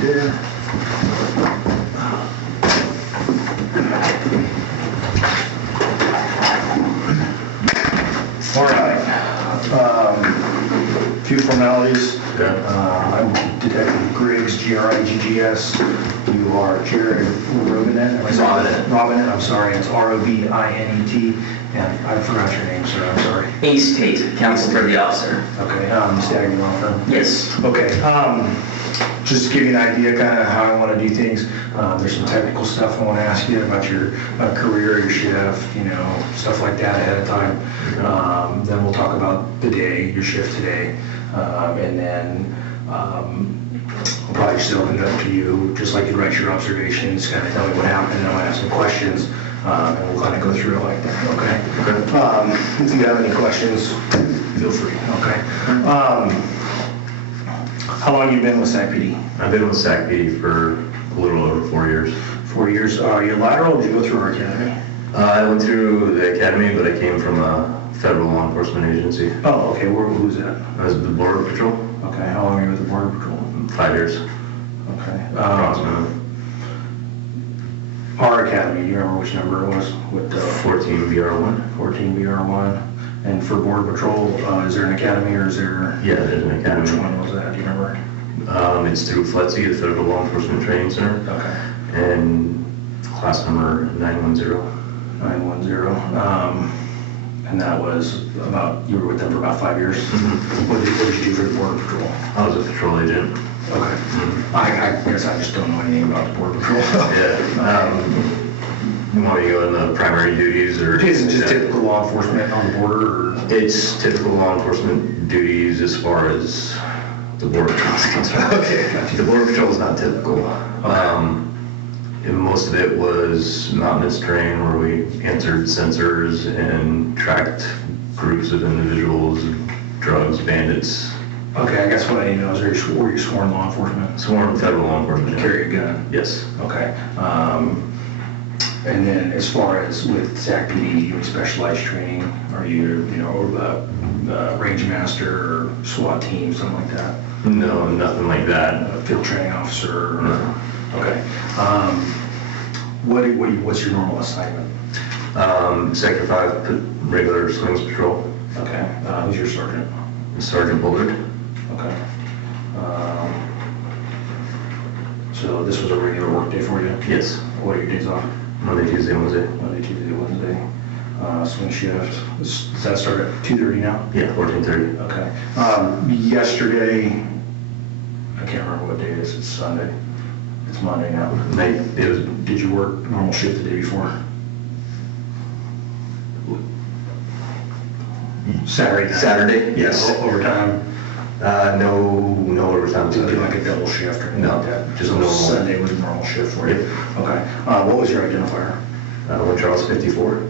did. All right. Few formalities. Yeah. I'm Detective Griggs, Griggs. You are Jared Robinet. Robinet, I'm sorry. It's Robinet. And I forgot your name, sir. I'm sorry. Ace Tate, counsel for the officer. Okay. Staggering law firm. Yes. Okay. Just to give you an idea kind of how I want to do things, there's some technical stuff I want to ask you about your career, your shift, stuff like that ahead of time. Then we'll talk about the day, your shift today, and then I'll probably just open it up to you, just like you write your observations, kind of tell me what happened, and I'll ask some questions, and we'll kind of go through it like that, okay? If you have any questions, feel free, okay? How long have you been with SAC-PD? I've been with SAC-PD for a little over 4 years. 4 years. You're lateral, or did you go through our academy? I went through the academy, but I came from a federal law enforcement agency. Oh, okay. Who's that? I was with the Border Patrol. Okay. How long were you with the Border Patrol? 5 years. Okay. Approximately. Our academy, do you remember which number it was? What, 14 BR1. 14 BR1. And for Border Patrol, is there an academy or is there? Yeah, there's an academy. Which one was that? Do you remember? It's through FLETC, the Federal Law Enforcement Training Center. Okay. And class number 910. 910. And that was about, you were with them for about 5 years? Mm-hmm. What did you do for the Border Patrol? I was a patrol agent. Okay. Mm-hmm. I guess I just don't know anything about the Border Patrol. Yeah. You want me to go in the primary duties or? Is it just typical law enforcement on the border or? It's typical law enforcement duties as far as the Border Patrol is concerned. Okay, gotcha. The Border Patrol is not typical. And most of it was mountainous terrain where we answered sensors and tracked groups of individuals, drugs, bandits. Okay, I guess what I need to know is were you sworn law enforcement? Sworn federal law enforcement. Carry a gun? Yes. Okay. And then as far as with SAC-PD, do you have specialized training? Are you, range master or SWAT team, something like that? No, nothing like that. Field training officer? Or, No. Okay. What's your normal assignment? Sector 5, regular swings patrol. Okay. Who's your sergeant? Sergeant Bullard. Okay. So this was a regular work day for you? Yes. What are your days off? Monday, Tuesday, Wednesday. Monday, Tuesday, Wednesday. Swing shift. Does that start at 2:30 now? Yeah, 14:30. Okay. Yesterday, I can't remember what day it is. It's Sunday. It's Monday now. Did you work normal shift the day before? Saturday? Yes. Overtime? No overtime. Did you do like a double shift or anything No, like that? just So normal. Sunday was a normal shift for you? Yep. Okay. What was your identifier? Went Charles 54.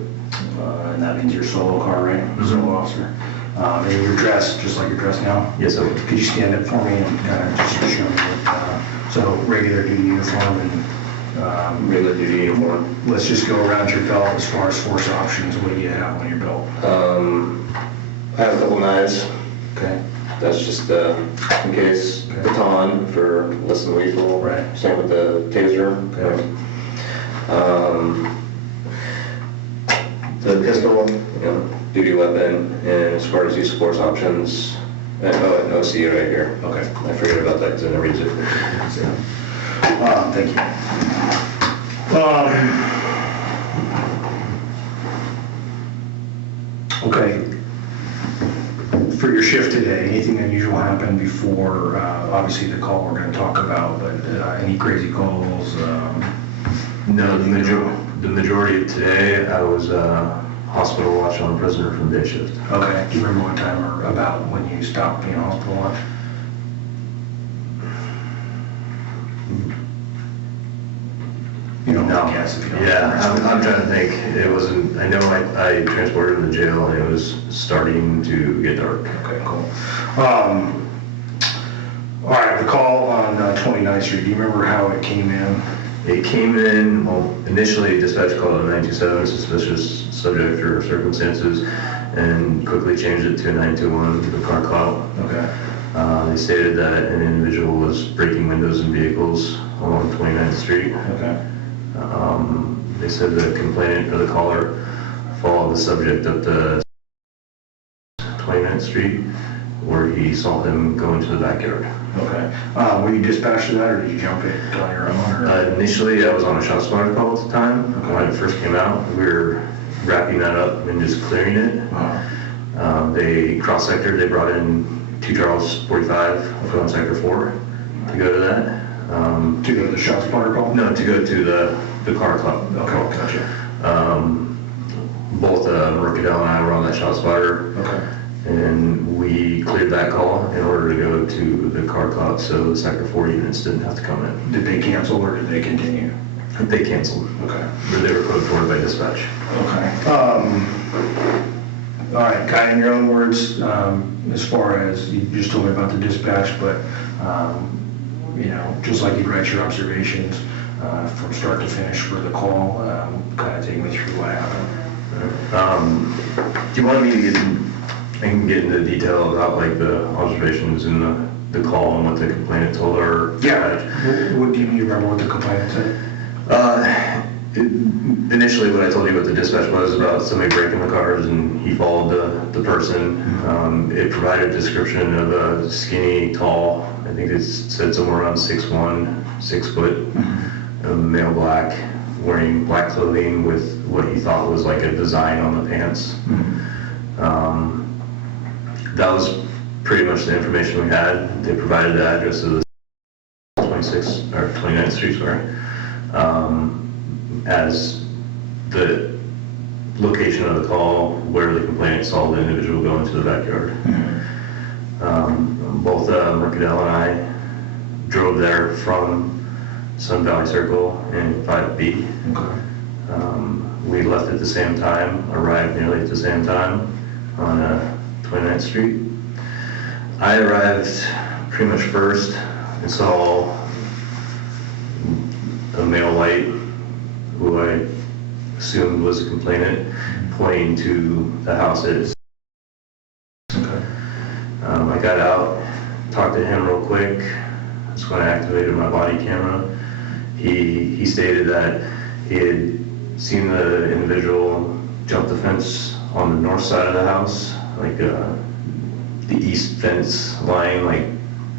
And that means you're solo car, right? Solo officer. And you're dressed just like you're dressed now? Yes, sir. Could you stand up for me and kind of just show me what, so regular duty uniform and Regular duty uniform. let's just go around your belt as far as force options. What do you have on your belt? I have a couple knives. Okay. That's just in case. Okay. Baton for less than lethal. Right. Same with the taser. Okay. The pistol, duty weapon, and as far as use of force options, and an OC right here. Okay. I forget about that because I never use it. Thank you. Okay. For your shift today, anything unusual happened before, obviously the call we're going to talk about, but any crazy calls? No, the majority of today, I was hospital watch on a prisoner from day shift. Okay. Do you remember what time or about when you stopped being hospital watch? You don't know, yes, if you don't. Yeah, I'm trying to think. It wasn't, I know I transported him to jail and it was starting to get dark. Okay, cool. All right, the call on 29th Street, do you remember how it came in? It came in, well, initially dispatch called a 927, suspicious subject or circumstances, and quickly changed it to a 921, the car clout. Okay. They stated that an individual was breaking windows in vehicles along 29th Street. Okay. They said the complainant or the caller followed the subject up to 29th Street, where he saw him go into the backyard. Okay. Were you dispatched to that, or did you jump it on your own? Or? Initially, I was on a shot spotter call at the time. When it first came out, we were wrapping that up and just clearing it. They cross-sectored, they brought in 2 Charles 45 from Sector 4 to go to that. To go to the shot spotter call? No, to go to the car club. Okay, gotcha. Both Mercadal and I were on that shot spotter. Okay. And we cleared that call in order to go to the car club, so the Sector 4 units didn't have to come in. Did they cancel or did they continue? They canceled. Okay. Or they were code forward by dispatch. Okay. All right, kind of in your own words, as far as, you just told me about the dispatch, but, you know, just like you'd write your observations from start to finish for the call, kind of take me through what happened. Do you want me to I can get into detail about like the observations in the call and what the complainant told her? Yeah. What do you remember what the complainant said? Initially, what I told you what the dispatch was about somebody breaking the cars, and he followed the person. It provided a description of a skinny, tall, I think it said somewhere around 6'1", 6 foot, male black, wearing black clothing with what he thought was like a design on the pants. That was pretty much the information we had. They provided the address of the 29th Street, as the location of the call where the complainant saw the individual go into the backyard. Both Mercadal and I drove there from Sun Valley Circle in 5B. Okay. We left at the same time, arrived nearly at the same time on 29th Street. I arrived pretty much first and saw a male white, who I assumed was a complainant, pointing to the house at his. Okay. I got out, talked to him real quick. That's when I activated my body camera. He stated that he had seen the individual jump the fence on the north side of the house, like the east fence line, like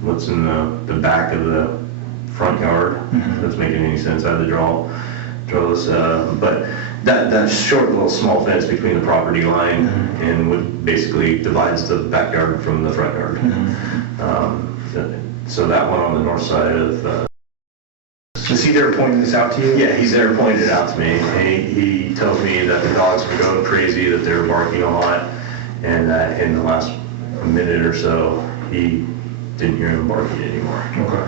what's in the back of the front yard. If that's making any sense. I had to draw this, but that short little small fence between the property line and what basically divides the backyard from the front yard. So that one on the north side of. Is he there pointing this out to you? Yeah, he's there pointing it out to me. He tells me that the dogs were going crazy, that they were barking a lot, and that in the last minute or so, he didn't hear them barking anymore. Okay.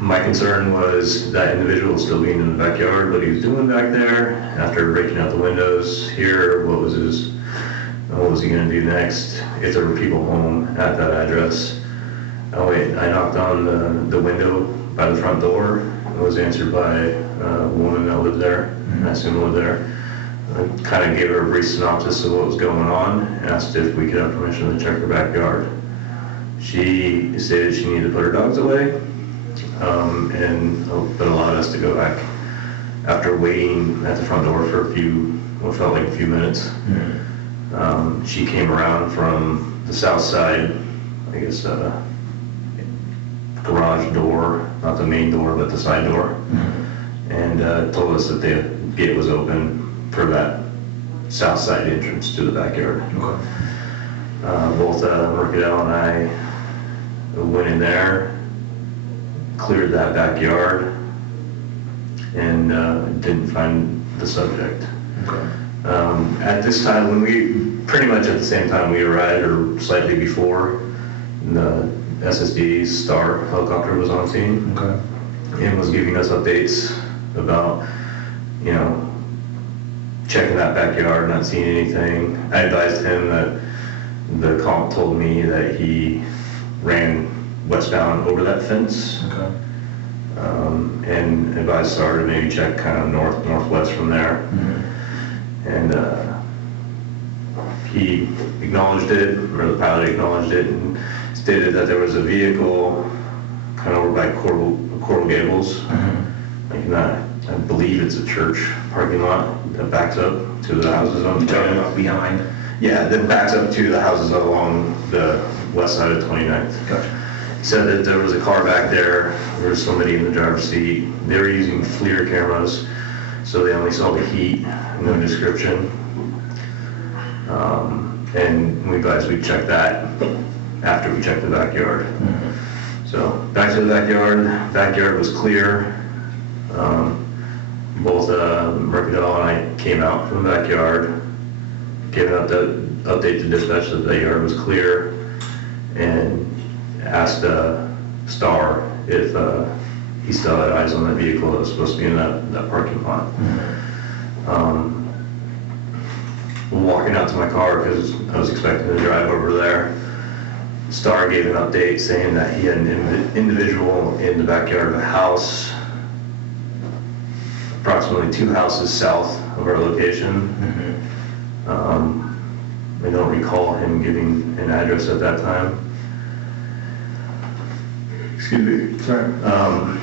My concern was that individual still being in the backyard, what he was doing back there after breaking out the windows here, what was he going to do next, if there were people home at that address. I knocked on the window by the front door. It was answered by a woman that lived there, and I assume lived there. I kind of gave her a brief synopsis of what was going on, asked if we could have permission to check her backyard. She stated she needed to put her dogs away, but allowed us to go back. After waiting at the front door for what felt like a few minutes, she came around from the south side, I guess, garage door, not the main door, but the side door, and told us that the gate was open for that south side entrance to the backyard. Okay. Both Mercadal and I went in there, cleared that backyard, and didn't find the subject. Okay. At this time, pretty much at the same time we arrived, or slightly before, the SSD Star helicopter was on scene. Okay. And was giving us updates about, checking that backyard, not seeing anything. I advised him that the comp told me that he ran westbound over that fence. Okay. And advised Star to maybe check kind of northwest from there. And he acknowledged it, or the pilot acknowledged it, and stated that there was a vehicle kind of over by Coral Gables, like in that, I believe it's a church parking lot that backs up to the houses on the Talking about behind. Yeah, that backs up to the houses along the west side of 29th. Gotcha. He said that there was a car back there, there was somebody in the driver's seat. They were using FLIR cameras, so they only saw the heat, no description. And we guys, we checked that after we checked the backyard. So back to the backyard was clear. Both Mercadal and I came out from the backyard, gave an update to dispatch that the yard was clear, and asked Star if he still had eyes on that vehicle that was supposed to be in that parking lot. Walking out to my car because I was expecting to drive over there. Star gave an update saying that he had an individual in the backyard of a house, approximately 2 houses south of our location. I don't recall him giving an address at that time. Excuse me. Sorry. I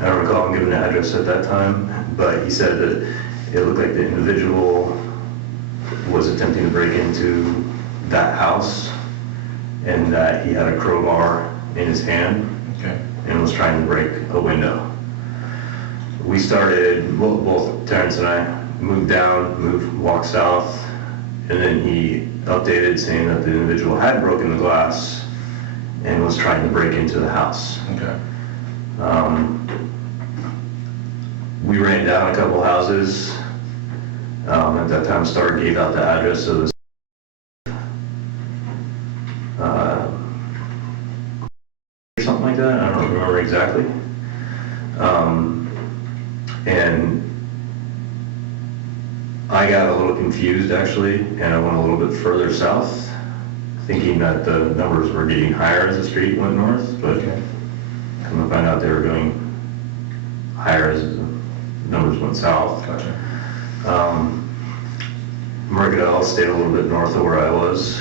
don't recall him giving an address at that time, but he said that it looked like the individual was attempting to break into that house and that he had a crowbar in his hand and was trying to break a window. We started, both Terrence and I walked south, and then he updated saying that the individual had broken the glass and was trying to break into the house. We ran down a couple houses. At that time, Star gave out the address of the or something like that. I don't remember exactly. And I got a little confused actually, and I went a little bit further south, thinking that the numbers were getting higher as the street went north, but come to find out they were going higher as the numbers went south. Mercadal stayed a little bit north of where I was.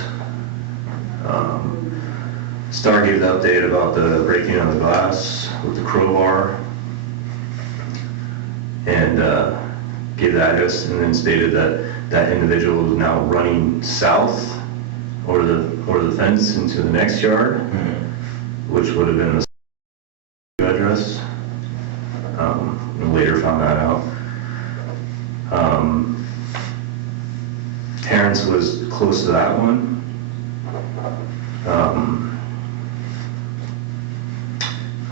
Star gave the update about the breaking of the glass with the crowbar, and gave the address, and then stated that that individual was now running south over the fence into the next yard, which would have been the address. And later found that out. Terrence was close to that one.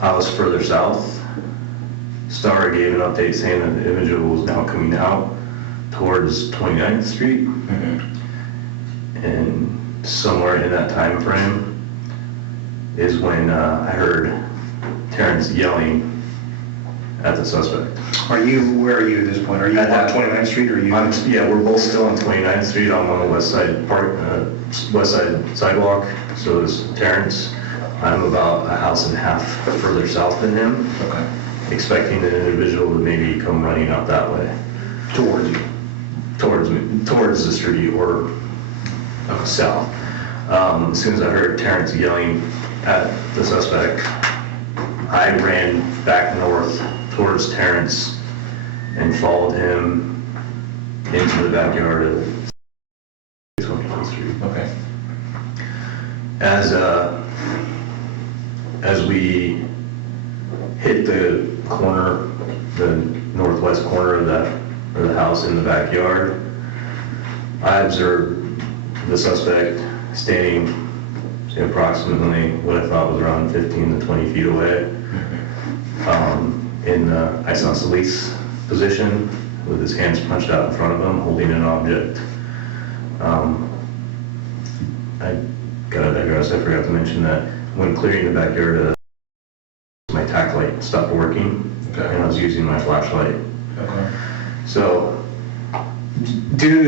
I was further south. Star gave an update saying that the individual was now coming out towards 29th Street. And somewhere in that time frame is when I heard Terrence yelling at the suspect. Where are you at this point? Are you on 29th Street or are you? Yeah, we're both still on 29th Street. I'm on the west side sidewalk. So is Terrence. I'm about a house and a half further south than him. Expecting an individual to maybe come running out that way. Towards you? Towards the street or south. As soon as I heard Terrence yelling at the suspect, I ran back north towards Terrence and followed him into the backyard of 29th Street. As we hit the corner, the northwest corner of the house in the backyard, I observed the suspect standing, say, approximately what I thought was around 15 to 20 feet away, in the isosceles position, with his hands punched out in front of him, holding an object. I gotta digress, I forgot to mention that when clearing the backyard, my tack light stopped working, and I was using my flashlight. So, due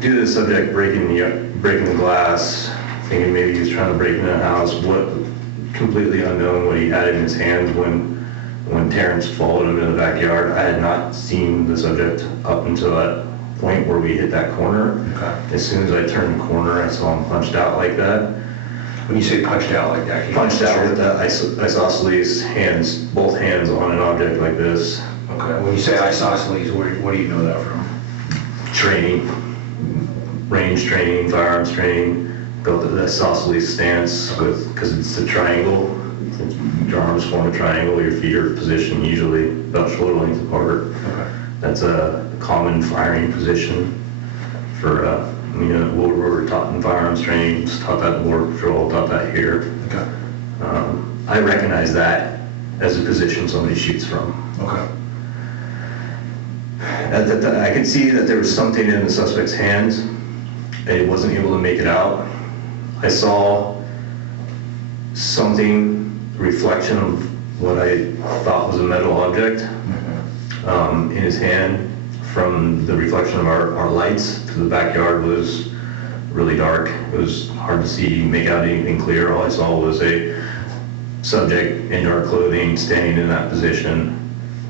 to the subject breaking the glass, thinking maybe he was trying to break into the house, completely unknown what he had in his hands when Terrence followed him in the backyard. I had not seen the subject up until that point where we hit that corner. Okay. As soon as I turned the corner, I saw him punched out like that. When you say punched out like that, can you Punched out with demonstrate? that isosceles hands, both hands on an object like this. Okay, when you say isosceles, what do you know that from? Training, range training, firearms training, built the isosceles stance with, because it's a triangle. Your arms form a triangle, your feet are positioned usually about shoulder length apart. Okay. That's a common firing position for, what we're taught in firearms training, taught that in Border Patrol, taught that here. Okay. I recognize that as a position somebody shoots from. Okay. I could see that there was something in the suspect's hands. I wasn't able to make it out. I saw something, reflection of what I thought was a metal object in his hand. From the reflection of our lights, because the backyard was really dark. It was hard to see, make out anything clear. All I saw was a subject in dark clothing standing in that position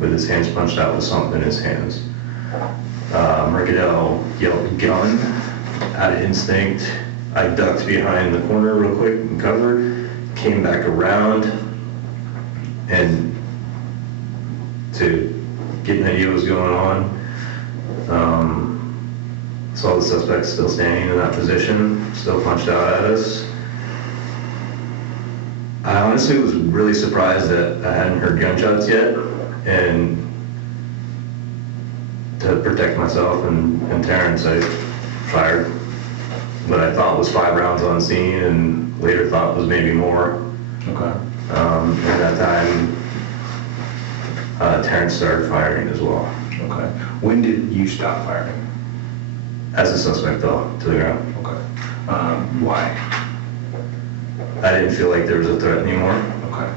with his hands punched out with something in his hands. Mercadal yelled gun out of instinct. I ducked behind the corner real quick and covered, came back around, and to get an idea what was going on, saw the suspect still standing in that position, still punched out at us. I honestly was really surprised that I hadn't heard gunshots yet, and to protect myself and Terrence, I fired what I thought was 5 rounds on scene, and later thought was maybe more. Okay. At that time, Terrence started firing as well. Okay. When did you stop firing? As the suspect fell to the ground. Okay. Why? I didn't feel like there was a threat anymore. Okay.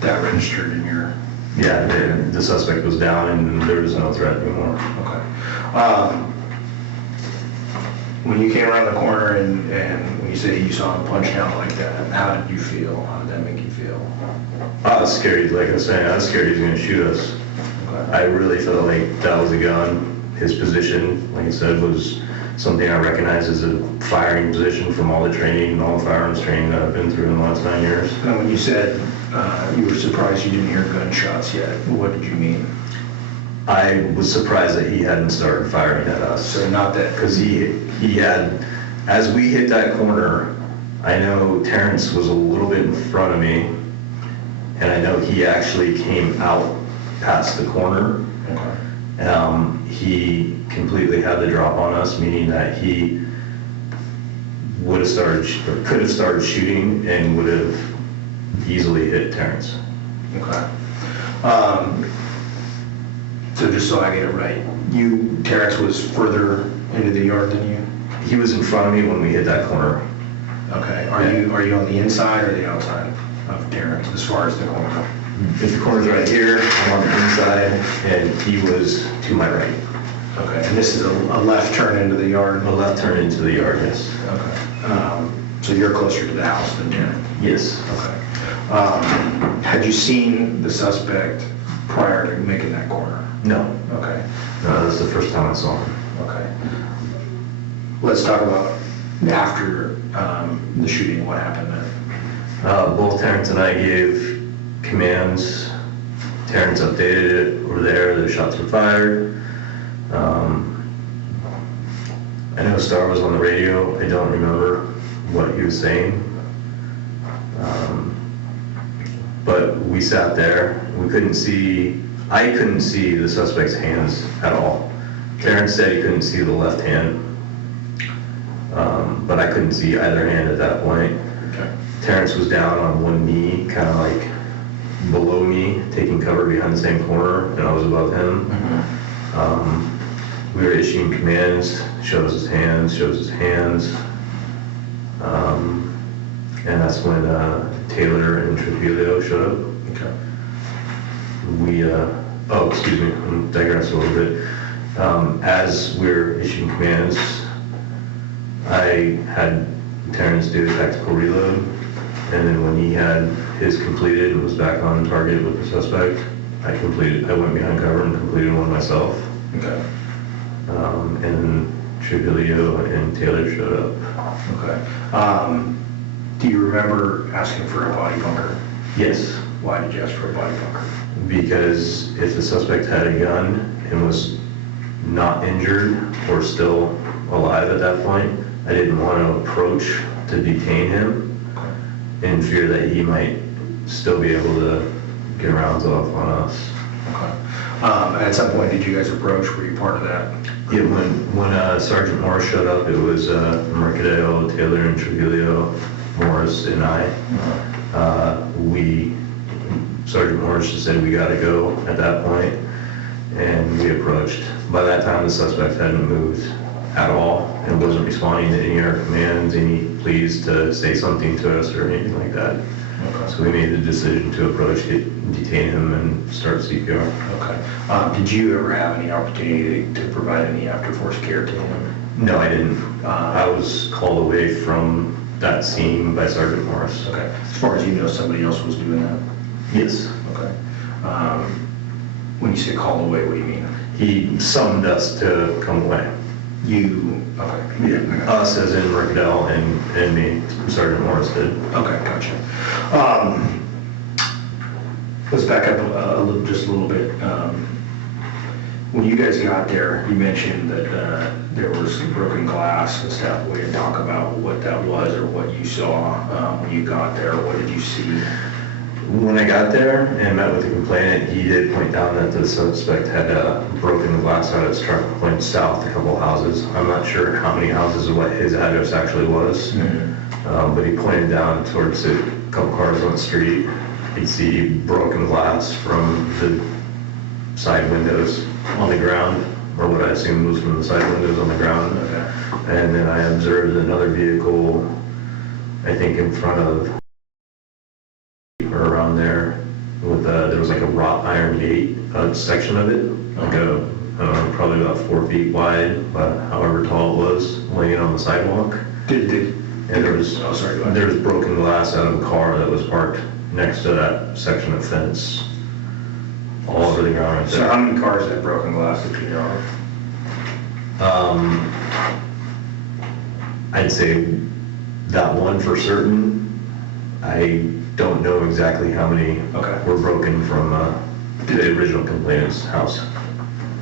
That registered in your... Yeah, the suspect was down and there was no threat anymore. Okay. When you came around the corner and when you say you saw him punch out like that, how did you feel? How did that make you feel? I was scared, like I was saying, I was scared he was gonna shoot us. Okay. I really felt like that was a gun. His position, like I said, was something I recognize as a firing position from all the training and all the firearms training that I've been through in the last 9 years. Now, when you said you were surprised you didn't hear gunshots yet, what did you mean? I was surprised that he hadn't started firing at us. So not that... Because he had, as we hit that corner, I know Terrence was a little bit in front of me, and I know he actually came out past the corner. Okay. He completely had the drop on us, meaning that he would have started, or could have started shooting and would have easily hit Terrence. Okay. So just so I get it right, Terrence was further into the yard than you? He was in front of me when we hit that corner. Okay. Are you on the inside or the outside of Terrence as far as the corner? If the corner's right here, I'm on the inside, and he was to my right. Okay. And this is a left turn into the yard? A left turn into the yard, yes. Okay. So you're closer to the house than Terrence? Yes. Okay. Had you seen the suspect prior to making that corner? No. Okay. No, this is the first time I saw him. Okay. Let's talk about after the shooting, what happened then? Both Terrence and I gave commands. Terrence updated it over there, the shots were fired. I know Star was on the radio. I don't remember what he was saying. But we sat there. We couldn't see, I couldn't see the suspect's hands at all. Terrence said he couldn't see the left hand. But I couldn't see either hand at that point. Okay. Terrence was down on one knee, kind of like below me, taking cover behind the same corner, and I was above him. We were issuing commands, shows his hands, and that's when Taylor and Trujillo showed up. Okay. Excuse me, I'm digress a little bit. As we were issuing commands, I had Terrence do a tactical reload, and then when he had his completed and was back on target with the suspect, I went behind cover and completed one myself. Okay. and Trujillo and Taylor showed up. Okay. Do you remember asking for a body bunker? Yes, Why did you ask for a body bunker? because if the suspect had a gun and was not injured or still alive at that point, I didn't want to approach to detain him in fear that he might still be able to get rounds off on us. Okay. At some point, did you guys approach? Were you part of that? Yeah, when Sergeant Morris showed up, it was Mercadale, Taylor, and Trujillo, Morris, and I. Sergeant Morris just said we gotta go at that point, and we approached. By that time, the suspect hadn't moved at all and wasn't responding to any of our commands, any pleas to say something to us or anything like that. Okay. So we made the decision to approach, detain him, and start CPR. Okay. Did you ever have any opportunity to provide any after-force care to him? No, I didn't. I was called away from that scene by Sergeant Morris. Okay. As far as you know, somebody else was doing that? Yes. Okay. When you say called away, what do you mean? He summoned us to come away. You, okay. Yeah, us as in Mercadale and me, Sergeant Morris did. Okay, gotcha. Let's back up just a little bit. When you guys got there, you mentioned that there was broken glass and stuff. We didn't talk about what that was or what you saw when you got there. What did you see? When I got there and met with the complainant, he did point down that the suspect had broken glass out of his truck, went south a couple houses. I'm not sure how many houses or what his address actually was, but he pointed down towards a couple cars on the street. He'd see broken glass from the side windows on the ground, or what I assumed was from the side windows on the ground. Okay. And then I observed another vehicle, I think in front of, or around there, with there was like a wrought iron gate section of it, like I don't know, probably about 4 feet wide, but however tall it was, laying on the sidewalk. And there was, oh, sorry, go ahead. there was broken glass out of a car that was parked next to that section of fence, all over the ground right So there. how many cars had broken glass that you know of? I'd say that one for certain. I don't know exactly how many Okay. were broken from the original complainant's house.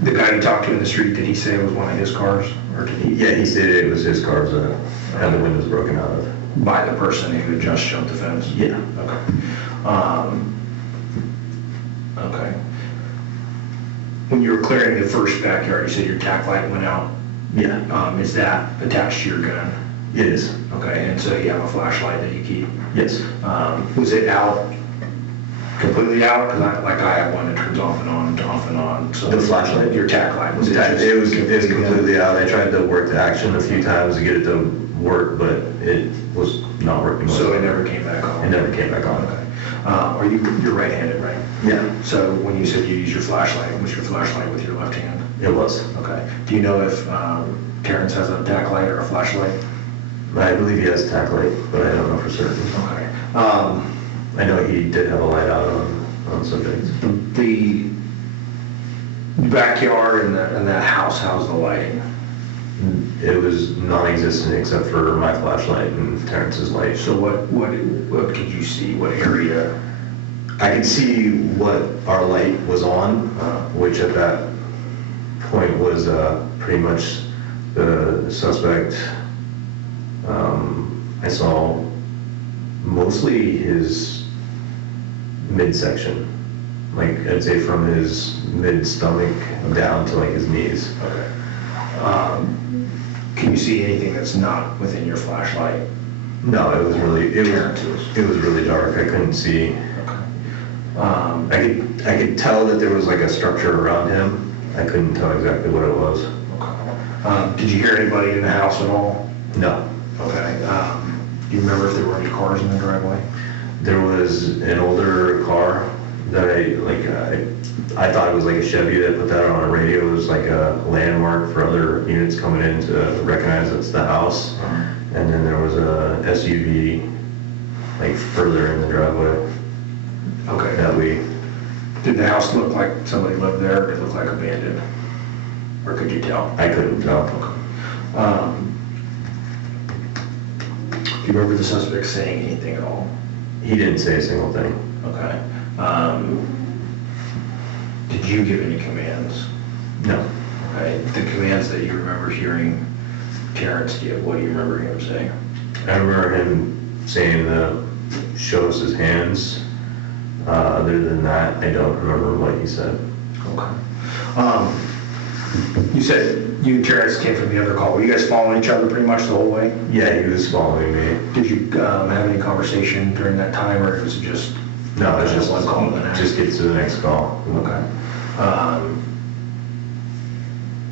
The guy you talked to in the street, did he say it was one of his cars? Or did he? Yeah, he said it was his cars that had the windows broken out of. By the person who had just jumped the fence? Yeah. Okay. Okay. When you were clearing the first backyard, you said your tack light went out. Yeah, Is that attached to your gun? it is. Okay, and so you have a flashlight that you keep. Yes. Was it out, completely out? Because I have one that turns off and on. So The flashlight? Your tack light, was it just? It was completely out. I tried to work the action a few times to get it to work, but it was not working. So it never came back on? It never came back on. Okay. You're right-handed, right? Yeah, So when you said you use your flashlight, was your flashlight with your left hand? it was. Okay. Do you know if Terrence has a tack light or a flashlight? I believe he has a tack light, but I don't know for certain. Okay. I know he did have a light out on subjects. The backyard and that house, how's the lighting? It was non-existent except for my flashlight and Terrence's light. So what could you see? What area? I could see what our light was on, which at that point was pretty much the suspect. I saw mostly his midsection, like I'd say from his mid-stomach down to like his knees. Okay. Can you see anything that's not within your flashlight? No, it was really dark. I couldn't see. Okay. I could tell that there was like a structure around him. I couldn't tell exactly what it was. Okay. Did you hear anybody in the house at all? No. Okay. Do you remember if there were any cars in the driveway? There was an older car that I thought it was like a Chevy that put that on a radio. It was like a landmark for other units coming in to recognize it's the house. And then there was a SUV like further in the driveway. Okay. That we, Did the house look like somebody lived there, or did it look like abandoned? or could you tell? I couldn't tell. Do you remember the suspect saying anything at all? He didn't say a single thing. Okay. Did you give any commands? No. Okay. The commands that you remember hearing Terrence give, what do you remember him saying? I remember him saying show us his hands. Other than that, I don't remember what he said. Okay. You said you and Terrence came from the other call. Were you guys following each other pretty much the whole way? Yeah, he was following me. Did you have any conversation during that time, or was it just? No, it's just one call. Then just get to the next call. Okay.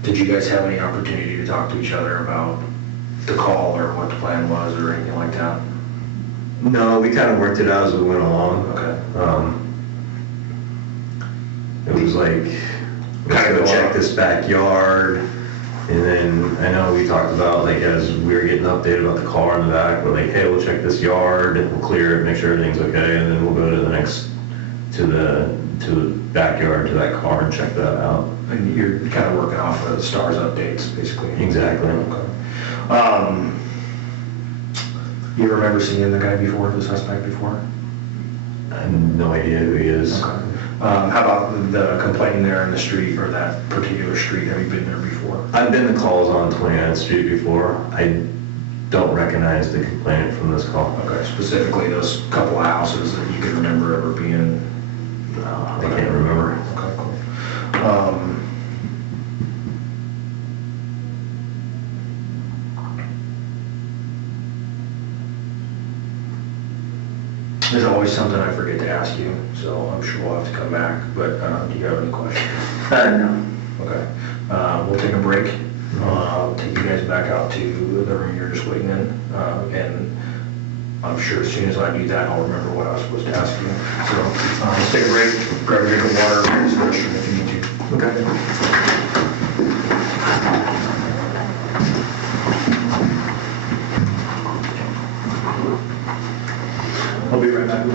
Did you guys have any opportunity to talk to each other about the call or what the plan was or anything like that? No, we kind of worked it out as we went along. Okay. It was like, we gotta go check this backyard. And then I know we talked about, like, as we were getting an update about the car in the back, we're like, hey, we'll check this yard and we'll clear it, make sure everything's okay. And then we'll go to the next, to the backyard, to that car and check that out. And you're kind of working off of the STARS updates, basically. Exactly. Okay. You remember seeing the guy before, the suspect before? I have no idea who he is. Okay. How about the complaint there in the street, or that particular street? Have you been there before? I've been to calls on 29th Street before. I don't recognize the complainant from this call. Okay, specifically those couple of houses that you can remember ever being? No, I can't remember. Okay, cool. There's always something I forget to ask you, so I'm sure we'll have to come back, but do you have any questions? No. Okay. We'll take a break. I'll take you guys back out to the room you're just waiting in, and I'm sure as soon as I do that, I'll remember what I was supposed to ask you. So let's take a break, grab a drink of water, use the restroom if you need to. Okay. I'll be right back.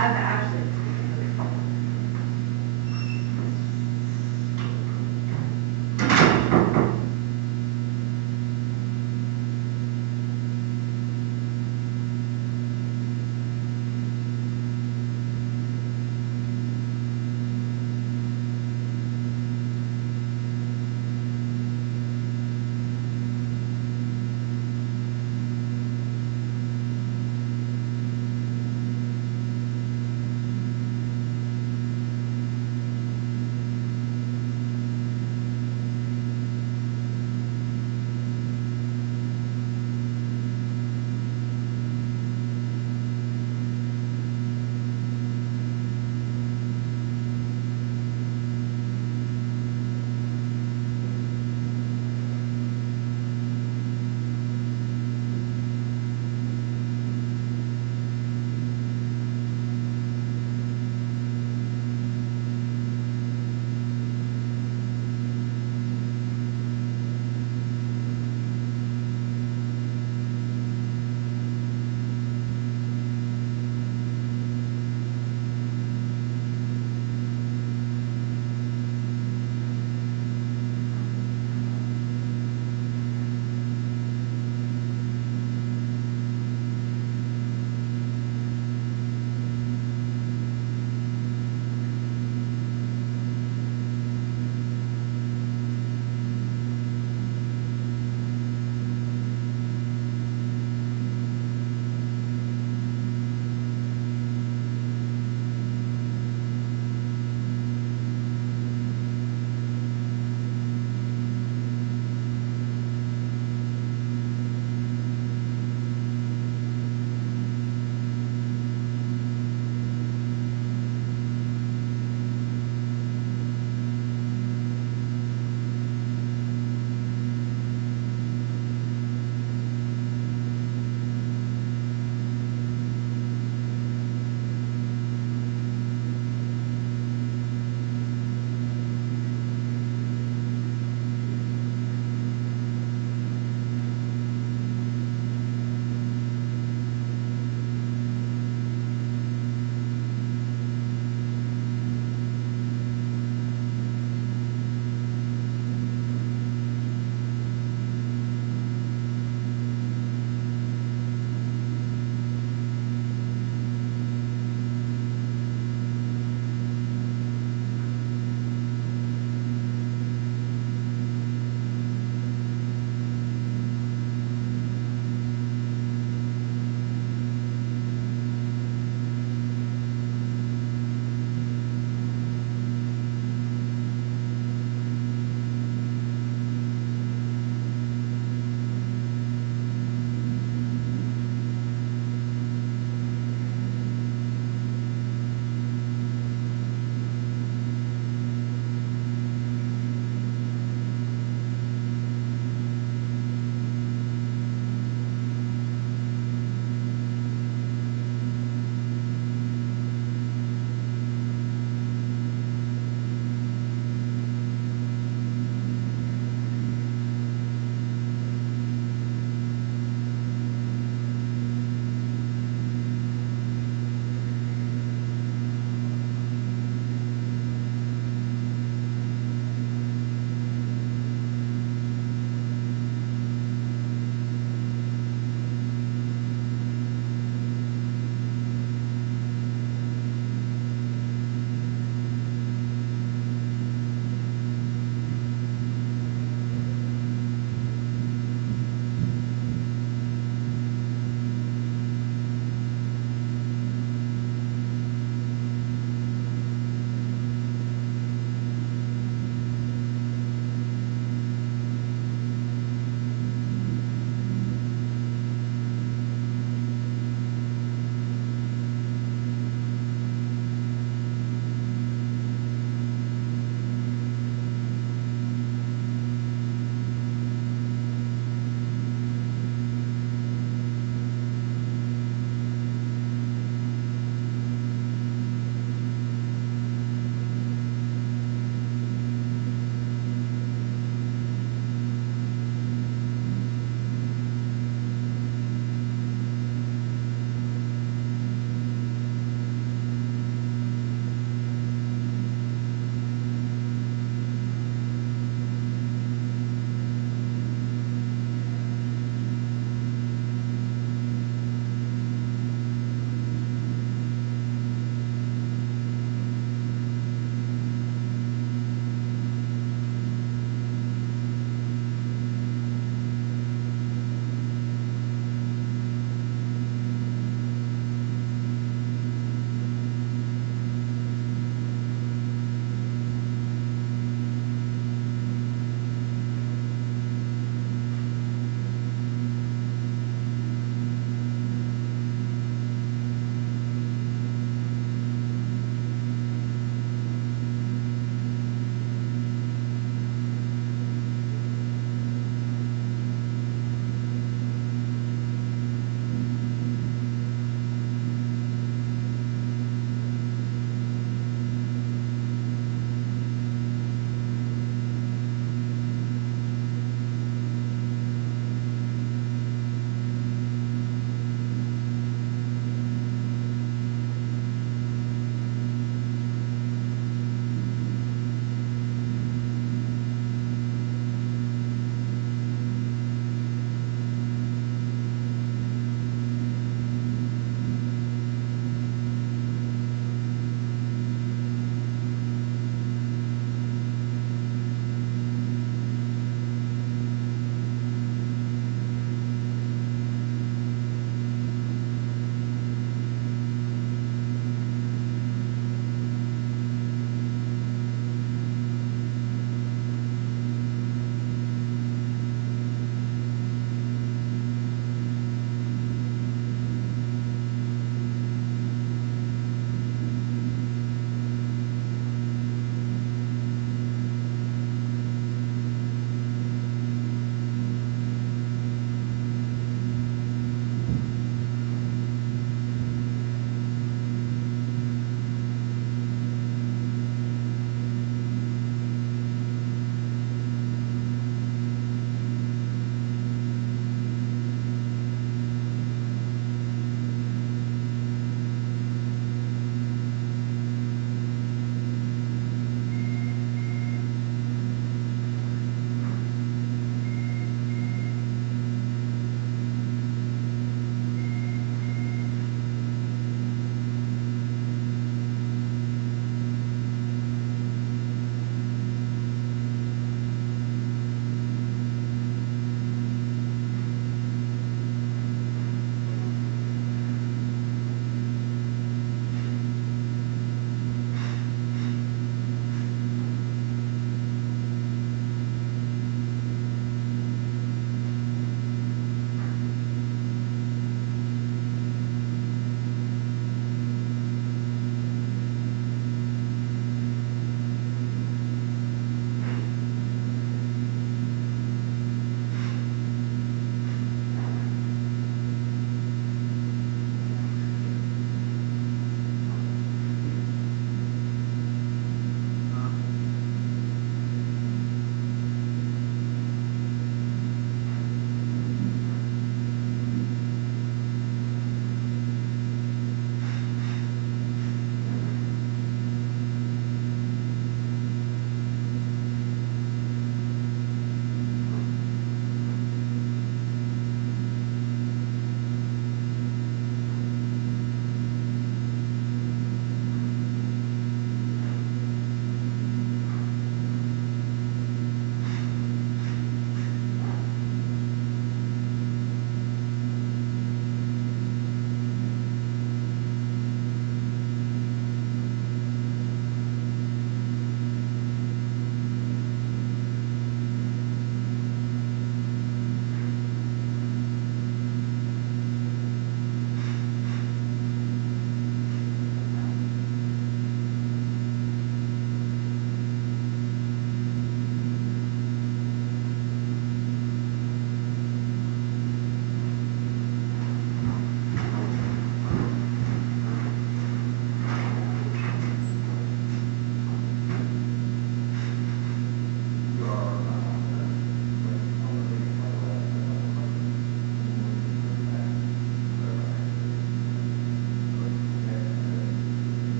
I've actually.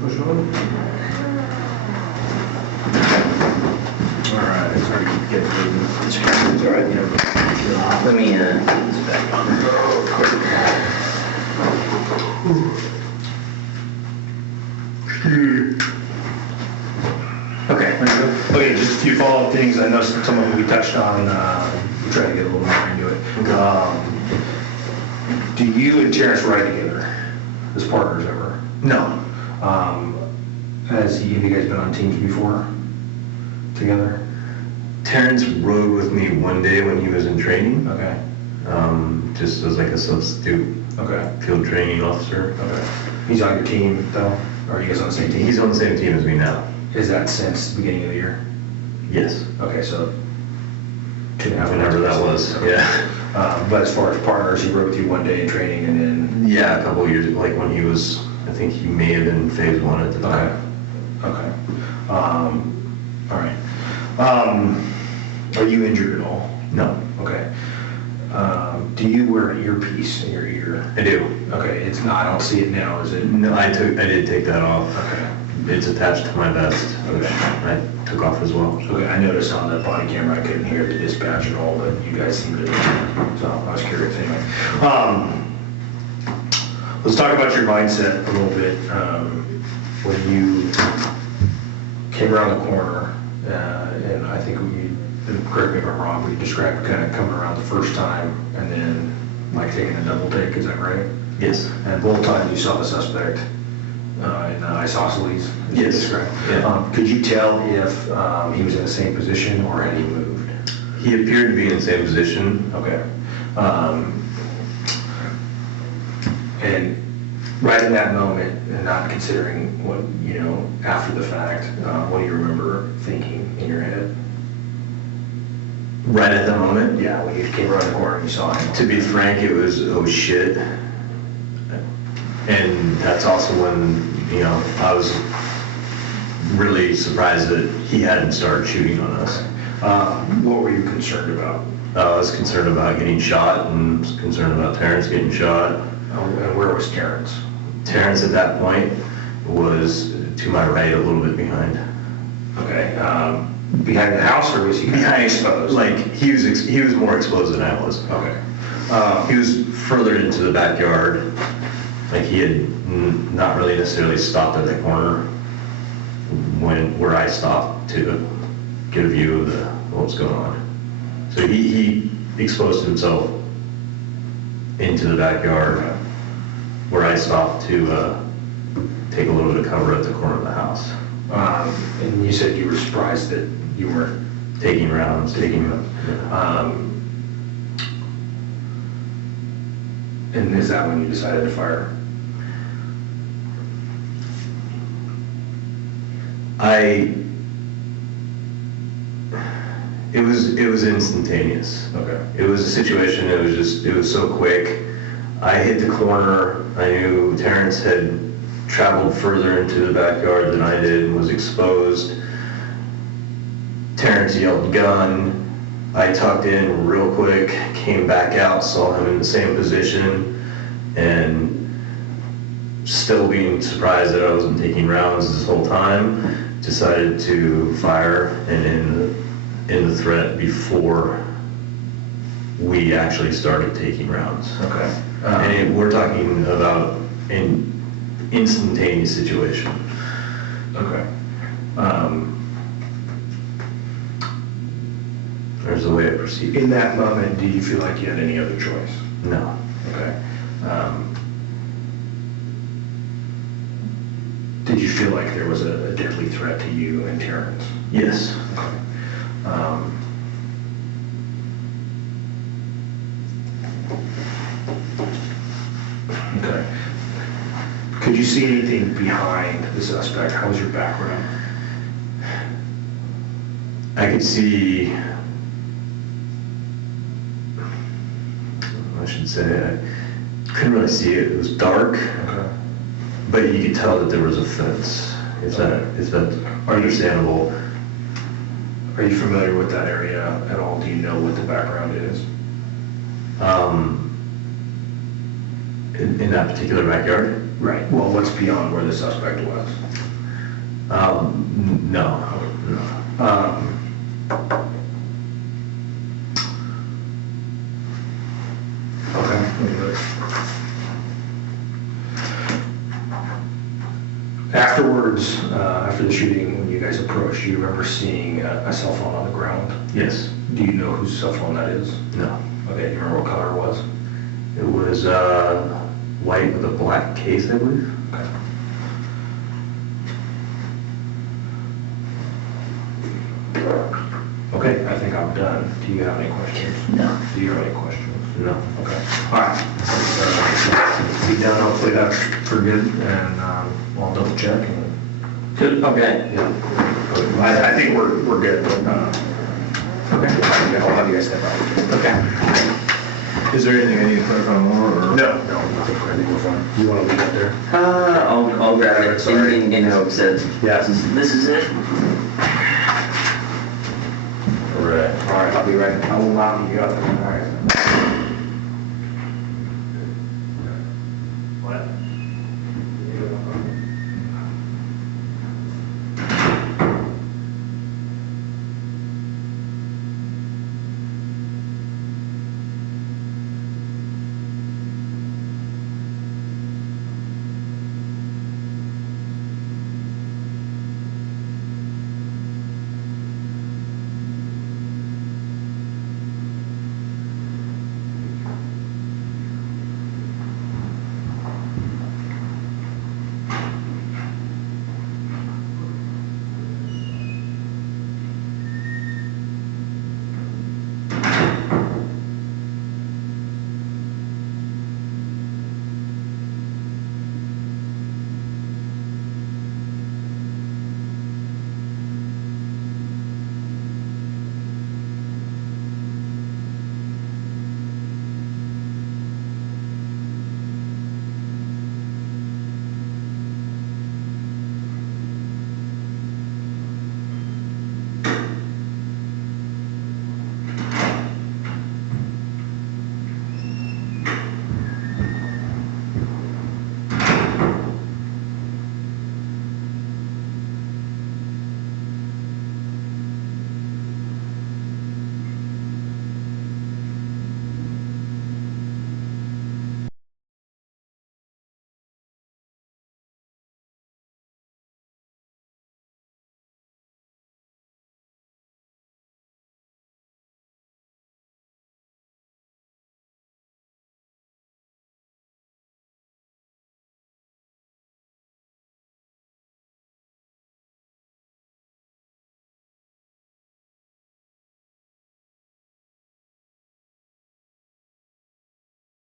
Push on. All right, sorry to get It's all right. Let me get this back on. Okay. Okay, just a few follow-up things. I know some of them we touched on. We tried to get a little more into it. Do you and Terrence ride together as partners ever? No. Have you guys been on teams before together? Terrence rode with me one day when he was in training, Okay. just as like a substitute Okay. field training officer. Okay. He's on your team though, or are you guys on the same team? He's on the same team as me now. Is that since the beginning of the year? Yes. Okay, so 2.5 Whenever months. that was, Okay. yeah. But as far as partners, he rode with you one day in training and then. Yeah, a couple of years, like when he was, I think he may have been phase 1 at the Okay. time. Okay. All right. Are you injured at all? No, Okay. Do you wear an earpiece in your ear? I do. Okay, it's not, I don't see it now, is it? No, I did take that off. Okay. It's attached to my vest, which I took off as well. Okay, I noticed on the body camera, I couldn't hear the dispatch at all, but you guys seemed to, so I was curious anyway. Let's talk about your mindset a little bit. When you came around the corner, and I think and correct me if I'm wrong, but you described kind of coming around the first time and then like taking a double take, is that right? Yes. And both times you saw the suspect in isosceles, as you Yes. described. Yeah. Could you tell if he was in the same position or had he moved? He appeared to be in the same position. Okay. And right in that moment, and not considering what, after the fact, what do you remember thinking in your head? Right at the moment, Yeah, when you came around the corner and you saw him. to be frank, it was, oh shit. And that's also when, I was really surprised that he hadn't started shooting on us. What were you concerned about? I was concerned about getting shot and was concerned about Terrence getting shot. And where was Terrence? Terrence at that point was to my right, a little bit behind. Okay, behind the house, or was he exposed? Like, he was more exposed than I was. Okay. He was further into the backyard. Like, he had not really necessarily stopped at the corner where I stopped to get a view of what was going on. So he exposed himself into the backyard where I stopped to take a little bit of cover at the corner of the house. And you said you were surprised that you weren't Taking rounds, and is that when you decided to fire? It was instantaneous. Okay. It was a situation, it was so quick. I hit the corner, I knew Terrence had traveled further into the backyard than I did and was exposed. Terrence yelled gun. I tucked in real quick, came back out, saw him in the same position, and still being surprised that I wasn't taking rounds this whole time, decided to fire and end the threat before we actually started taking rounds. Okay. And we're talking about an instantaneous situation. Okay. There's a way I proceed. In that moment, did you feel like you had any other choice? No. Okay. Did you feel like there was a deadly threat to you and Terrence? Yes. Okay. Okay. Could you see anything behind the suspect? How was your background? I could see, I should say, I couldn't really see it. It was dark, Okay. But you could tell that there was a fence. Is that understandable? Are you familiar with that area at all? Do you know what the background is? In that particular backyard? Right. Well, what's beyond where the suspect was? No. Okay. Let me look. Afterwards, after the shooting, when you guys approached, do you remember seeing a cell phone on the ground? Yes. Do you know whose cell phone that is? No. Okay, do you remember what color it was? It was white with a black case, I believe. Okay. Okay, I think I'm done. Do you have any questions? No. Do you have any questions? No. Okay. All right. Be done. Hopefully that's for good, and I'll double check. And, Good, okay. yeah. I think we're good. But, okay. I'll have you guys step out. Okay. Is there anything I need to clarify more? Or? No, nothing. I think we're fine. You want to leave it there? I'll grab it Sorry. in hopes that Yeah. this is it. Right. All right, I'll be right. I will not be up. All right.